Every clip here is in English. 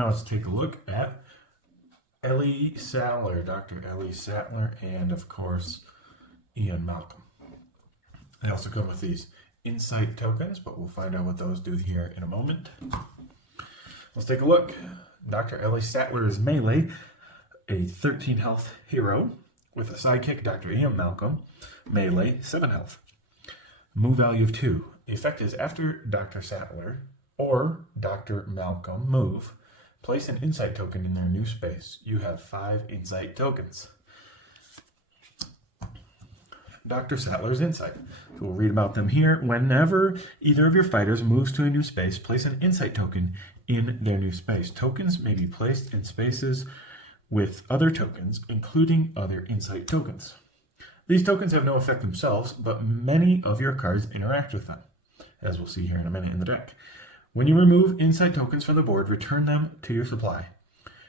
now let's take a look at Ellie Sattler, Dr. Ellie Sattler, and of course, Ian Malcolm. They also come with these insight tokens, but we'll find out what those do here in a moment. Let's take a look. Dr. Ellie Sattler is melee, a 13 health hero, with a sidekick, Dr. Ian Malcolm, melee, 7 health. Move value of 2. The effect is after Dr. Sattler or Dr. Malcolm move, place an insight token in their new space. You have 5 insight tokens. Dr. Sattler's insight. So we'll read about them here. Whenever either of your fighters moves to a new space, place an insight token in their new space. Tokens may be placed in spaces with other tokens, including other insight tokens. These tokens have no effect themselves, but many of your cards interact with them, as we'll see here in a minute in the deck. When you remove insight tokens from the board, return them to your supply.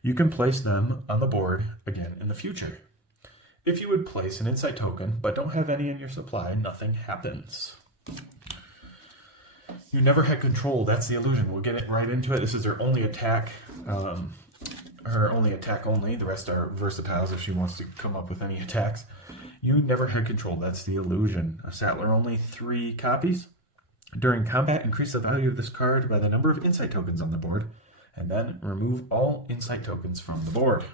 You can place them on the board again in the future. If you would place an insight token, but don't have any in your supply, nothing happens. You never had control. That's the illusion. We'll get it right into it. This is her only attack. Her only attack only. The rest are versatiles if she wants to come up with any attacks. You never had control. That's the illusion. A Sattler only 3 copies. During combat, increase the value of this card by the number of insight tokens on the board, and then remove all insight tokens from the board.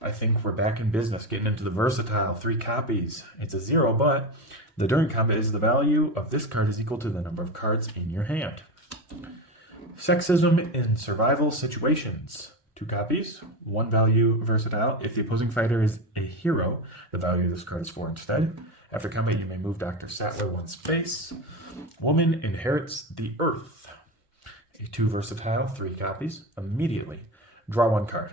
I think we're back in business, getting into the versatile. 3 copies. It's a 0, but the during combat is the value of this card is equal to the number of cards in your hand. Sexism in survival situations. 2 copies, 1 value versatile. If the opposing fighter is a hero, the value of this card is 4 instead. After combat, you may move Dr. Sattler 1 space. Woman inherits the earth. A 2 versatile, 3 copies. Immediately, draw 1 card.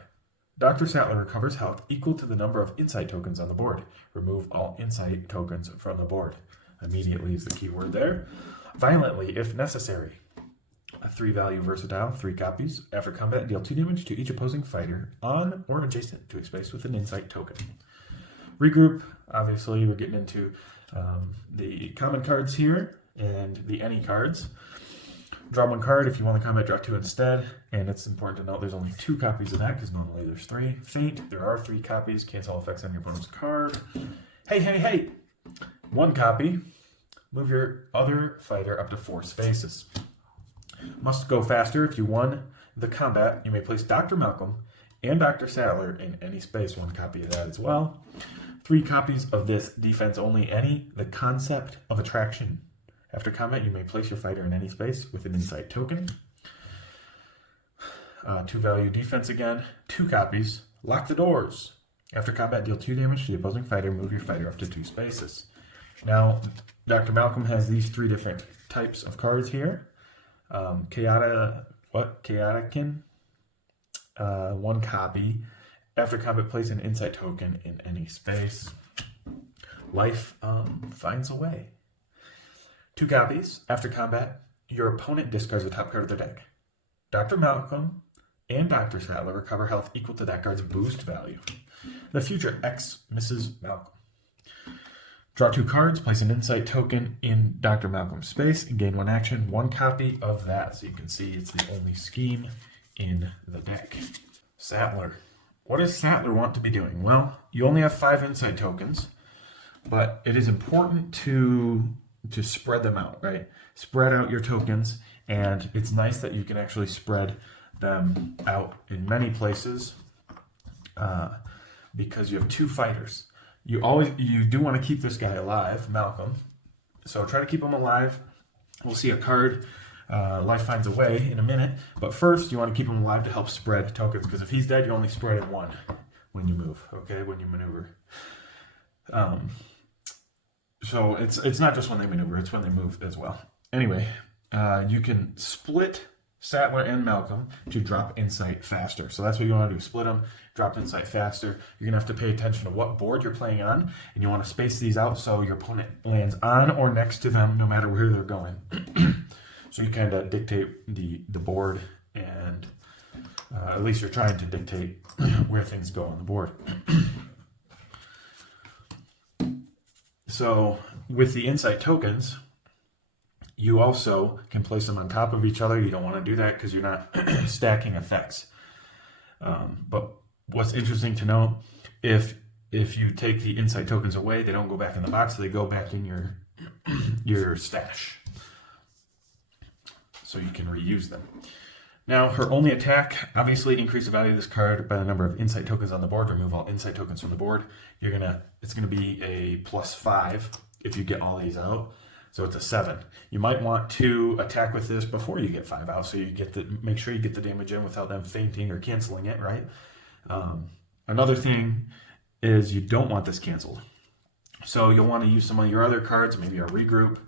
Dr. Sattler recovers health equal to the number of insight tokens on the board. Remove all insight tokens from the board. Immediately is the key word there. Violently, if necessary. A 3 value versatile, 3 copies. After combat, deal 2 damage to each opposing fighter on or adjacent to a space with an insight token. Regroup. Obviously, we're getting into the common cards here and the any cards. Draw 1 card. If you want the combat, draw 2 instead. And it's important to note there's only 2 copies of that because normally there's 3. Feint. There are 3 copies. Cancel effects on your opponent's card. Hey. 1 copy. Move your other fighter up to 4 spaces. Must go faster. If you won the combat, you may place Dr. Malcolm and Dr. Sattler in any space. 1 copy of that as well. 3 copies of this defense only any. The concept of attraction. After combat, you may place your fighter in any space with an insight token. 2 value defense again. 2 copies. Lock the doors. After combat, deal 2 damage to the opposing fighter. Move your fighter up to 2 spaces. Now, Dr. Malcolm has these 3 different types of cards here. Chaoticin. 1 copy. After combat, place an insight token in any space. Life finds a way. 2 copies. After combat, your opponent discards the top card of their deck. Dr. Malcolm and Dr. Sattler recover health equal to that card's boost value. The future X Mrs. Malcolm. Draw 2 cards, place an insight token in Dr. Malcolm's space, and gain 1 action, 1 copy of that. So you can see it's the only scheme in the deck. Sattler. What does Sattler want to be doing? Well, you only have 5 insight tokens, but it is important to spread them out, right? Spread out your tokens, and it's nice that you can actually spread them out in many places because you have 2 fighters. You do want to keep this guy alive, Malcolm. So try to keep him alive. We'll see a card, Life Finds a Way, in a minute. But first, you want to keep him alive to help spread tokens, because if he's dead, you only spread it 1 when you move, okay, when you maneuver. So it's not just when they maneuver, it's when they move as well. Anyway, you can split Sattler and Malcolm to drop insight faster. So that's what you want to do. Split them, drop insight faster. You're going to have to pay attention to what board you're playing on, and you want to space these out so your opponent lands on or next to them no matter where they're going. So you kind of dictate the board, and at least you're trying to dictate where things go on the board. So with the insight tokens, you also can place them on top of each other. You don't want to do that because you're not stacking effects. But what's interesting to know, if you take the insight tokens away, they don't go back in the box, they go back in your stash. So you can reuse them. Now, her only attack, obviously increase the value of this card by the number of insight tokens on the board. Remove all insight tokens from the board. It's gonna be a +5 if you get all these out. So it's a 7. You might want to attack with this before you get 5 out, so you make sure you get the damage in without them fainting or canceling it, right? Another thing is you don't want this canceled. So you'll want to use some of your other cards, maybe a regroup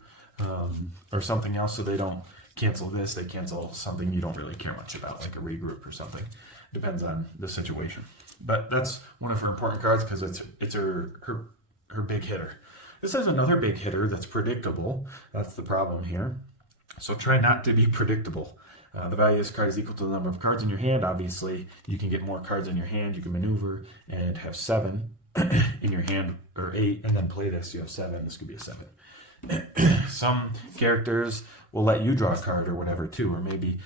or something else, so they don't cancel this. They cancel something you don't really care much about, like a regroup or something. Depends on the situation. But that's one of her important cards because it's her big hitter. This is another big hitter that's predictable. That's the problem here. So try not to be predictable. The value of this card is equal to the number of cards in your hand. Obviously, you can get more cards in your hand. You can maneuver and have 7 in your hand, or 8, and then play this. You have 7. This could be a 7. Some characters will let you draw a card or whatever too, or maybe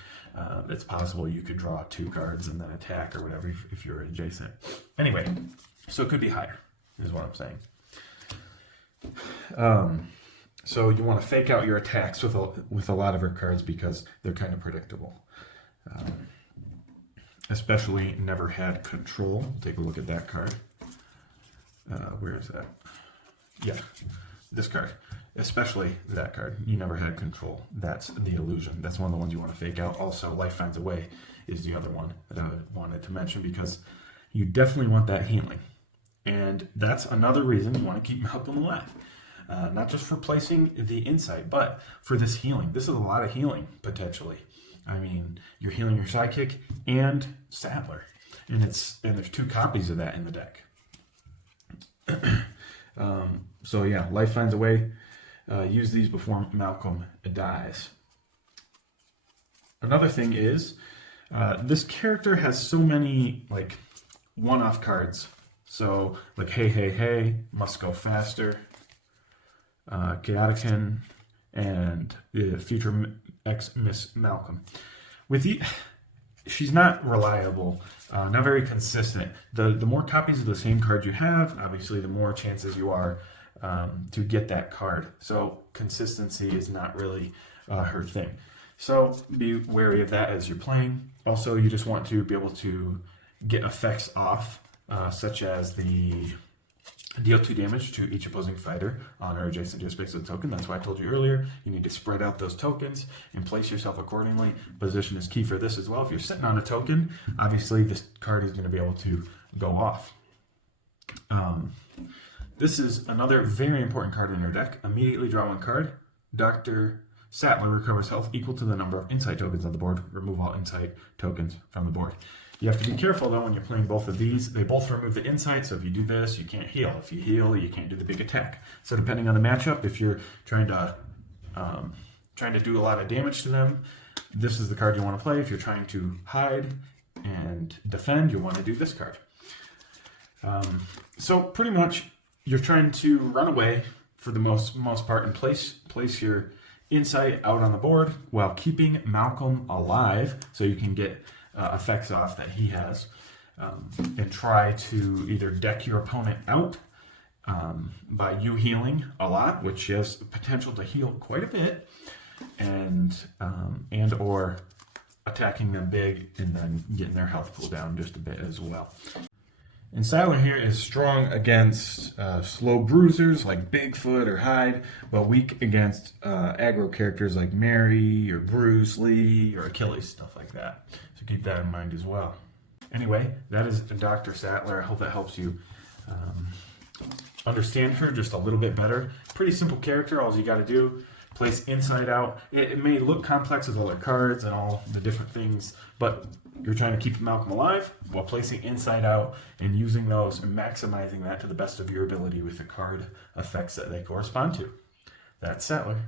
it's possible you could draw 2 cards and then attack or whatever if you're adjacent. Anyway, so it could be higher, is what I'm saying. So you want to fake out your attacks with a lot of her cards because they're kind of predictable. Especially Never Had Control. Take a look at that card. Where is that? Yeah, this card. Especially that card. You Never Had Control. That's the illusion. That's one of the ones you want to fake out. Also, Life Finds a Way is the other one that I wanted to mention because you definitely want that healing. And that's another reason you want to keep Malcolm alive. Not just for placing the insight, but for this healing. This is a lot of healing, potentially. I mean, you're healing your sidekick and Sattler. And there's 2 copies of that in the deck. So yeah, Life Finds a Way. Use these before Malcolm dies. Another thing is, this character has so many like one-off cards. So like Hey Hey Hey, Must Go Faster, Chaotican, and the Future X Miss Malcolm. She's not reliable, not very consistent. The more copies of the same card you have, obviously the more chances you are to get that card. So consistency is not really her thing. So be wary of that as you're playing. Also, you just want to be able to get effects off, such as deal 2 damage to each opposing fighter on or adjacent to a space with a token. That's why I told you earlier, you need to spread out those tokens and place yourself accordingly. Position is key for this as well. If you're sitting on a token, obviously this card is going to be able to go off. This is another very important card in your deck. Immediately draw 1 card. Dr. Sattler recovers health equal to the number of insight tokens on the board. Remove all insight tokens from the board. You have to be careful though when you're playing both of these. They both remove the insight, so if you do this, you can't heal. If you heal, you can't do the big attack. So depending on the matchup, if you're trying to do a lot of damage to them, this is the card you want to play. If you're trying to hide and defend, you want to do this card. So pretty much you're trying to run away for the most part and place your insight out on the board while keeping Malcolm alive so you can get effects off that he has, and try to either deck your opponent out by you healing a lot, which has potential to heal quite a bit, and or attacking them big and then getting their health pool down just a bit as well. And Sattler here is strong against slow bruisers like Bigfoot or Hyde, but weak against aggro characters like Mary or Bruce Lee or Achilles, stuff like that. So keep that in mind as well. Anyway, that is Dr. Sattler. I hope that helps you understand her just a little bit better. Pretty simple character. All you got to do, place inside out. It may look complex with all the cards and all the different things, but you're trying to keep Malcolm alive while placing inside out and using those and maximizing that to the best of your ability with the card effects that they correspond to. That's Sattler.